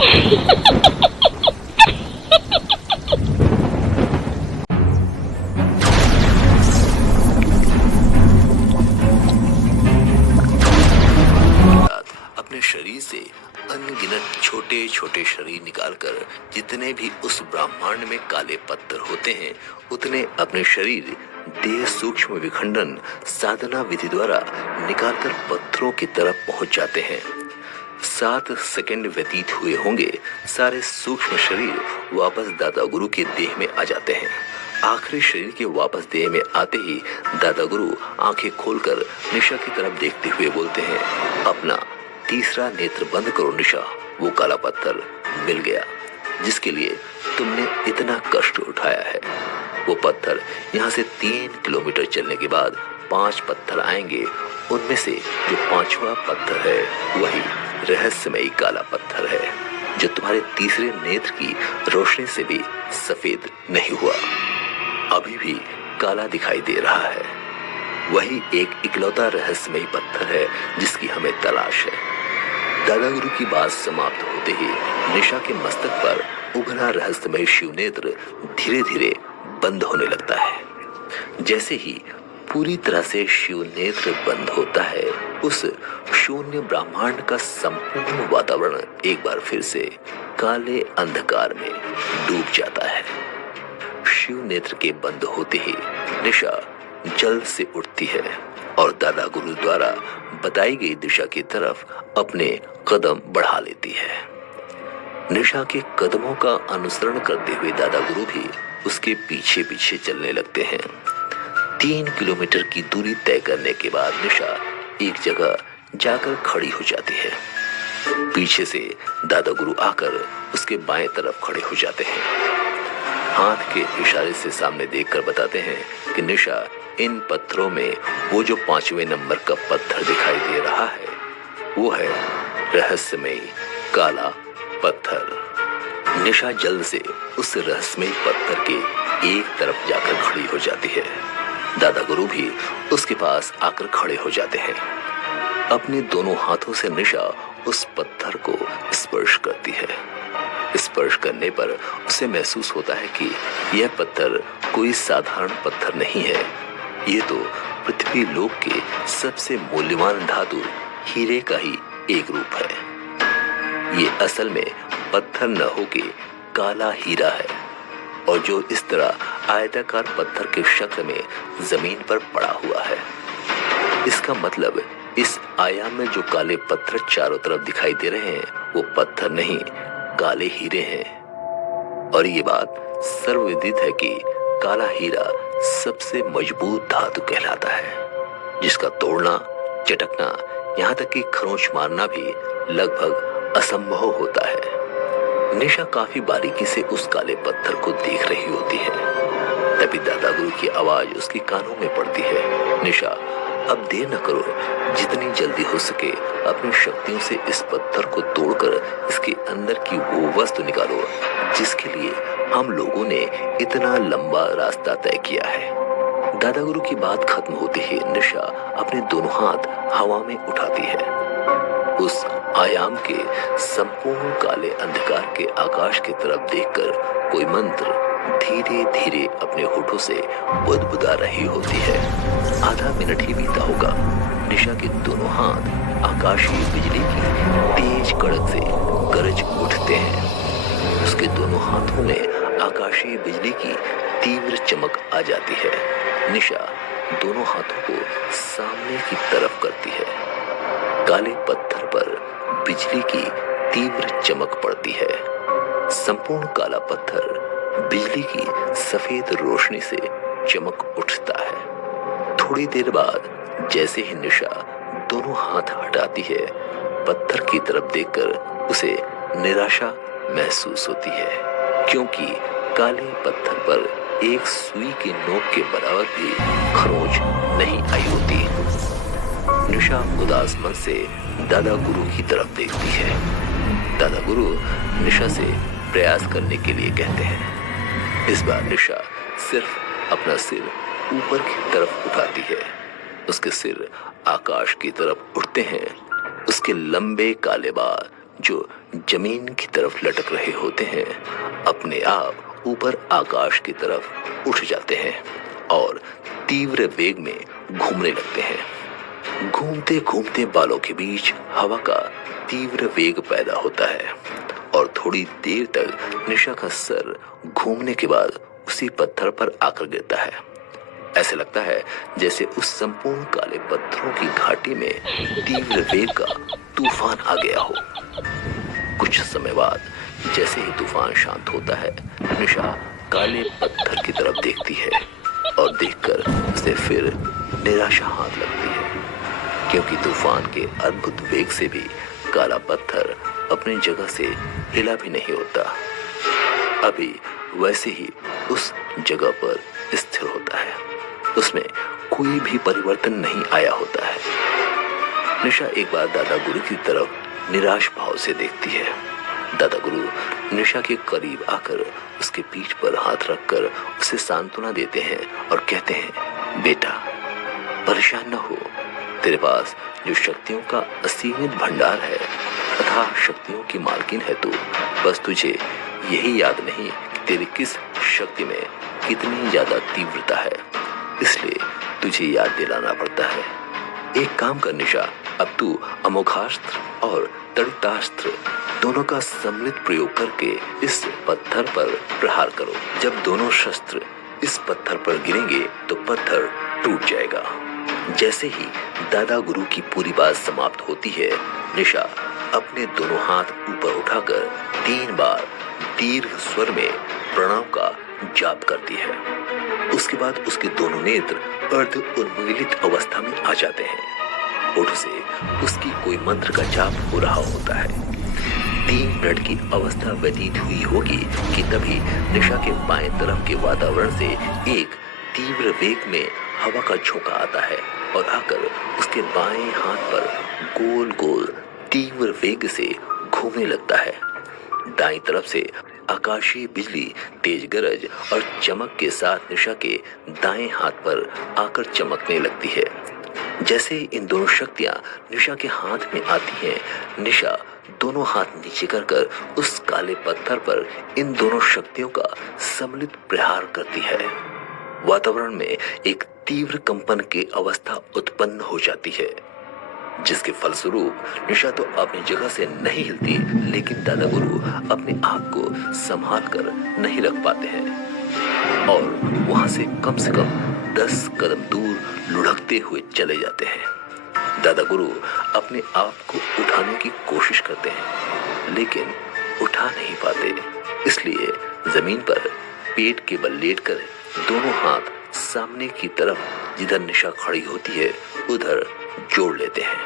अपने शरीर से अनगिनत छोटे छोटे शरीर निकालकर जितने भी उस ब्रह्मांड में काले पत्थर होते हैं उतने अपने शरीर देह सूक्ष्म विखंडन साधना विधि द्वारा निकालकर पत्थरों की तरफ पहुंच जाते हैं। 7 सेकंड व्यतीत हुए होंगे, सारे सूक्ष्म शरीर वापस दादा गुरु के देह में आ जाते हैं। आखिरी शरीर के वापस देह में आते ही दादा गुरु आंखें खोलकर निशा की तरफ देखते हुए बोलते हैं, अपना तीसरा नेत्र बंद करो निशा। वो काला पत्थर मिल गया जिसके लिए तुमने इतना कष्ट उठाया है। वो पत्थर यहाँ से 3 किलोमीटर चलने के बाद 5 पत्थर आएंगे। उनमें से जो 5वां पत्थर है वही रहस्यमयी काला पत्थर है जो तुम्हारे तीसरे नेत्र की रोशनी से भी सफेद नहीं हुआ, अभी भी काला दिखाई दे रहा है। वही एक इकलौता रहस्यमयी पत्थर है जिसकी हमें तलाश है। दादा गुरु की बात समाप्त होते ही निशा के मस्तक पर उभरा रहस्यमय शिव नेत्र धीरे धीरे बंद होने लगता है। जैसे ही पूरी तरह से शिव नेत्र बंद होता है उस शून्य ब्रह्मांड का संपूर्ण वातावरण एक बार फिर से काले अंधकार में डूब जाता है। शिव नेत्र के बंद होते ही निशा जल्द से उठती है और दादा गुरु द्वारा बताई गई दिशा की तरफ अपने कदम बढ़ा लेती है। निशा के कदमों का अनुसरण करते हुए दादा गुरु भी उसके पीछे पीछे चलने लगते हैं। 3 किलोमीटर की दूरी तय करने के बाद निशा एक जगह जाकर खड़ी हो जाती है। पीछे से दादा गुरु आकर उसके बाएं तरफ खड़े हो जाते हैं। हाथ के इशारे से सामने देखकर बताते हैं कि निशा इन पत्थरों में वो जो 5वें नंबर का पत्थर दिखाई दे रहा है वो है रहस्यमयी काला पत्थर। निशा जल्द से उस रहस्यमयी पत्थर के एक तरफ जाकर खड़ी हो जाती है। दादा गुरु भी उसके पास आकर खड़े हो जाते हैं। अपने दोनों हाथों से निशा उस पत्थर को स्पर्श करती है। स्पर्श करने पर उसे महसूस होता है कि यह पत्थर कोई साधारण पत्थर नहीं है। ये तो पृथ्वी लोक के सबसे मूल्यवान धातु हीरे का ही एक रूप है। ये असल में पत्थर न होके काला हीरा है और जो इस तरह आयताकार पत्थर के शक्ल में जमीन पर पड़ा हुआ है। इसका मतलब इस आयाम में जो काले पत्थर चारों तरफ दिखाई दे रहे हैं वो पत्थर नहीं काले हीरे हैं। और ये बात सर्वविदित है कि काला हीरा सबसे मजबूत धातु कहलाता है जिसका तोड़ना, चटकना, यहाँ तक कि खरोंच मारना भी लगभग असंभव होता है। निशा काफी बारीकी से उस काले पत्थर को देख रही होती है। तभी दादा गुरु की आवाज उसके कानों में पड़ती है, निशा अब देर न करो, जितनी जल्दी हो सके अपनी शक्तियों से इस पत्थर को तोड़कर इसके अंदर की वो वस्तु निकालो जिसके लिए हम लोगों ने इतना लंबा रास्ता तय किया है। दादा गुरु की बात खत्म होते ही निशा अपने दोनों हाथ हवा में उठाती है। उस आयाम के संपूर्ण काले अंधकार के आकाश की तरफ देखकर कोई मंत्र धीरे धीरे अपने होठों से बुदबुदा रही होती है। आधा मिनट ही बीता होगा। निशा के दोनों हाथ आकाशीय बिजली की तेज कड़क से गरज उठते हैं। उसके दोनों हाथों में आकाशीय बिजली की तीव्र चमक आ जाती है। निशा दोनों हाथों को सामने की तरफ करती है। काले पत्थर पर बिजली की तीव्र चमक पड़ती है। संपूर्ण काला पत्थर बिजली की सफेद रोशनी से चमक उठता है। थोड़ी देर बाद जैसे ही निशा दोनों हाथ हटाती है, पत्थर की तरफ देखकर उसे निराशा महसूस होती है क्योंकि काले पत्थर पर एक सुई की नोक के बराबर भी खरोंच नहीं आई होती। निशा उदास मन से दादा गुरु की तरफ देखती है। दादा गुरु निशा से प्रयास करने के लिए कहते हैं। इस बार निशा सिर्फ अपना सिर ऊपर की तरफ उठाती है। उसके सिर आकाश की तरफ उठते हैं। उसके लंबे काले बाल जो जमीन की तरफ लटक रहे होते हैं अपने आप ऊपर आकाश की तरफ उठ जाते हैं और तीव्र वेग में घूमने लगते हैं। घूमते घूमते बालों के बीच हवा का तीव्र वेग पैदा होता है और थोड़ी देर तक निशा का सर घूमने के बाद उसी पत्थर पर आकर गिरता है। ऐसे लगता है जैसे उस संपूर्ण काले पत्थरों की घाटी में तीव्र वेग का तूफान आ गया हो। कुछ समय बाद जैसे ही तूफान शांत होता है, निशा काले पत्थर की तरफ देखती है और देखकर उसे फिर निराशा हाथ लगती है, क्योंकि तूफान के अद्भुत वेग से भी काला पत्थर अपनी जगह से हिला भी नहीं होता, अभी वैसे ही उस जगह पर स्थिर होता है। उसमें कोई भी परिवर्तन नहीं आया होता है। निशा एक बार दादा गुरु की तरफ निराश भाव से देखती है। दादा गुरु निशा के करीब आकर उसके पीठ पर हाथ रखकर उसे सांत्वना देते हैं और कहते हैं, बेटा परेशान न हो, तेरे पास जो शक्तियों का असीमित भंडार है तथा शक्तियों की मालकिन है तू, बस तुझे यही याद नहीं कि तेरी किस शक्ति में कितनी ज्यादा तीव्रता है, इसलिए तुझे याद दिलाना पड़ता है। एक काम कर निशा, अब तू अमोघास्त्र और तड़ितास्त्र दोनों का सम्मिलित प्रयोग करके इस पत्थर पर प्रहार करो। जब दोनों शस्त्र इस पत्थर पर गिरेंगे तो पत्थर टूट जाएगा। जैसे ही दादा गुरु की पूरी बात समाप्त होती है, निशा अपने दोनों हाथ ऊपर उठाकर 3 बार दीर्घ स्वर में प्रणाम का जाप करती है। उसके बाद उसके दोनों नेत्र अर्ध उन्मीलित अवस्था में आ जाते हैं। होठ से उसकी कोई मंत्र का जाप हो रहा होता है। 3 मिनट की अवस्था व्यतीत हुई होगी कि तभी निशा के बाएं तरफ के वातावरण से एक तीव्र वेग में हवा का झोंका आता है और आकर उसके बाएं हाथ पर गोल गोल तीव्र वेग से घूमने लगता है। दाईं तरफ से आकाशीय बिजली तेज गरज और चमक के साथ निशा के दाएं हाथ पर आकर चमकने लगती है। जैसे इन दोनों शक्तियां निशा के हाथ में आती हैं, निशा दोनों हाथ नीचे कर उस काले पत्थर पर इन दोनों शक्तियों का सम्मिलित प्रहार करती है। वातावरण में एक तीव्र कंपन की अवस्था उत्पन्न हो जाती है, जिसके फलस्वरूप निशा तो अपनी जगह से नहीं हिलती, लेकिन दादा गुरु अपने आप को संभाल कर नहीं रख पाते हैं और वहां से कम 10 कदम दूर लुढ़कते हुए चले जाते हैं। दादा गुरु अपने आप को उठाने की कोशिश करते हैं, लेकिन उठा नहीं पाते, इसलिए जमीन पर पेट के बल लेटकर दोनों हाथ सामने की तरफ जिधर निशा खड़ी होती है उधर जोड़ लेते हैं।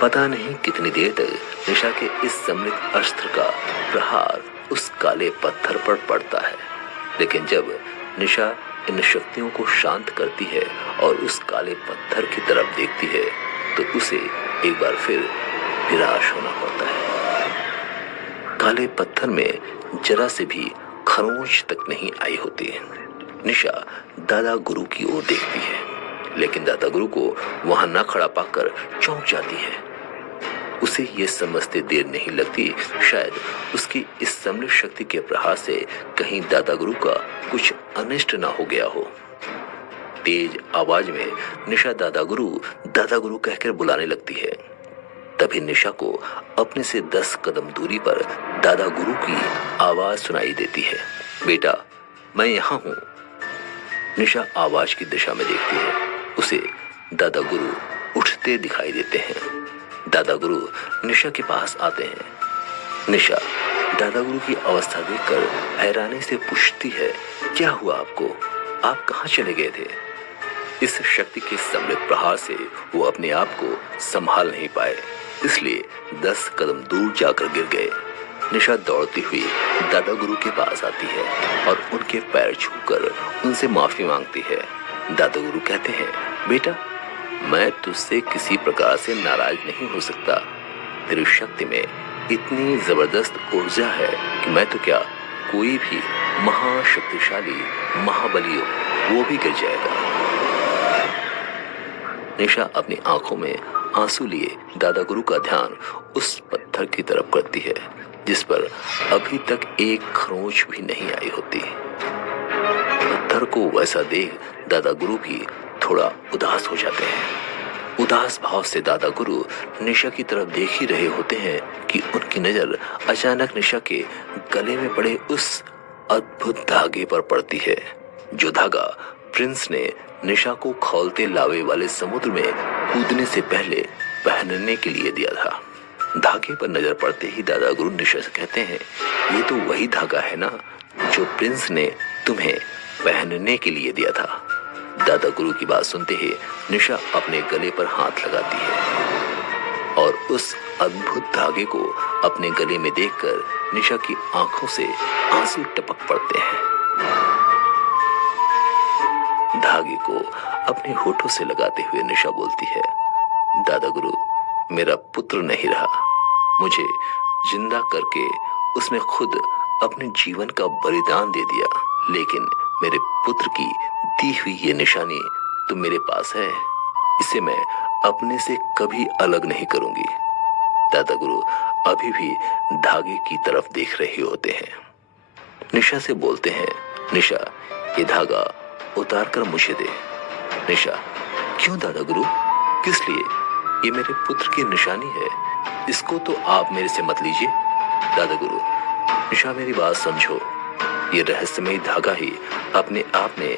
पता नहीं कितनी देर तक निशा के इस सम्मिलित अस्त्र का प्रहार उस काले पत्थर पर पड़ता है, लेकिन जब निशा इन शक्तियों को शांत करती है और उस काले पत्थर की तरफ देखती है तो उसे एक बार फिर निराश होना पड़ता है। काले पत्थर में जरा से भी खरोंच तक नहीं आई होती। निशा दादा गुरु की ओर देखती है, लेकिन दादा गुरु को वहां न खड़ा पाकर चौंक जाती है। उसे ये समझते देर नहीं लगती, शायद उसकी इस सम्मिलित शक्ति के प्रहार से कहीं दादा गुरु का कुछ अनिष्ट ना हो गया हो। तेज आवाज में निशा दादा गुरु कहकर बुलाने लगती है। तभी निशा को अपने से 10 कदम दूरी पर दादा गुरु की आवाज सुनाई देती है, बेटा मैं यहाँ हूँ। निशा आवाज की दिशा में देखती है, उसे दादा गुरु उठते दिखाई देते हैं। दादा गुरु निशा के पास आते हैं। निशा दादा गुरु की अवस्था देखकर हैरानी से पूछती है, क्या हुआ आपको, आप कहाँ चले गए थे? इस शक्ति के सम्मिलित प्रहार से वो अपने आप को संभाल नहीं पाए, इसलिए 10 कदम दूर जाकर गिर गए। निशा दौड़ती हुई दादा गुरु के पास आती है और उनके पैर छूकर उनसे माफी मांगती है। दादा गुरु कहते हैं, बेटा मैं तुझसे किसी प्रकार से नाराज नहीं हो सकता। तेरी शक्ति में इतनी जबरदस्त ऊर्जा है कि मैं तो क्या, कोई भी महाशक्तिशाली महाबली हो वो भी गिर जाएगा। निशा अपनी आंखों में आंसू लिए दादा गुरु का ध्यान उस पत्थर की तरफ करती है जिस पर अभी तक एक खरोंच भी नहीं आई होती। पत्थर को वैसा देख दादा गुरु भी थोड़ा उदास हो जाते हैं। उदास भाव से दादा गुरु निशा की तरफ देख ही रहे होते हैं कि उनकी नजर अचानक निशा के गले में पड़े उस अद्भुत धागे पर पड़ती है जो धागा प्रिंस ने निशा को खौलते लावे वाले समुद्र में कूदने से पहले पहनने के लिए दिया था। धागे पर नजर पड़ते ही दादा गुरु निशा से कहते हैं, ये तो वही धागा है ना जो प्रिंस ने तुम्हें पहनने के लिए दिया था। दादा गुरु की बात सुनते ही निशा अपने गले पर हाथ लगाती है और उस अद्भुत धागे को अपने गले में देखकर निशा की आंखों से आंसू टपक पड़ते हैं। धागे को अपने होठों से लगाते हुए निशा बोलती है, दादा गुरु, मेरा पुत्र नहीं रहा, मुझे जिंदा करके उसने खुद अपने जीवन का बलिदान दे दिया, लेकिन मेरे पुत्र की दी हुई ये निशानी तो मेरे पास है, इसे मैं अपने से कभी अलग नहीं करूंगी। दादा गुरु अभी भी धागे की तरफ देख रहे होते हैं। निशा से बोलते हैं, निशा, ये धागा उतार कर मुझे दे। निशा, क्यों दादा गुरु, किस लिए? ये मेरे पुत्र की निशानी है, इसको तो आप मेरे से मत लीजिए। दादा गुरु, निशा मेरी बात समझो, ये रहस्यमयी धागा ही अपने आप में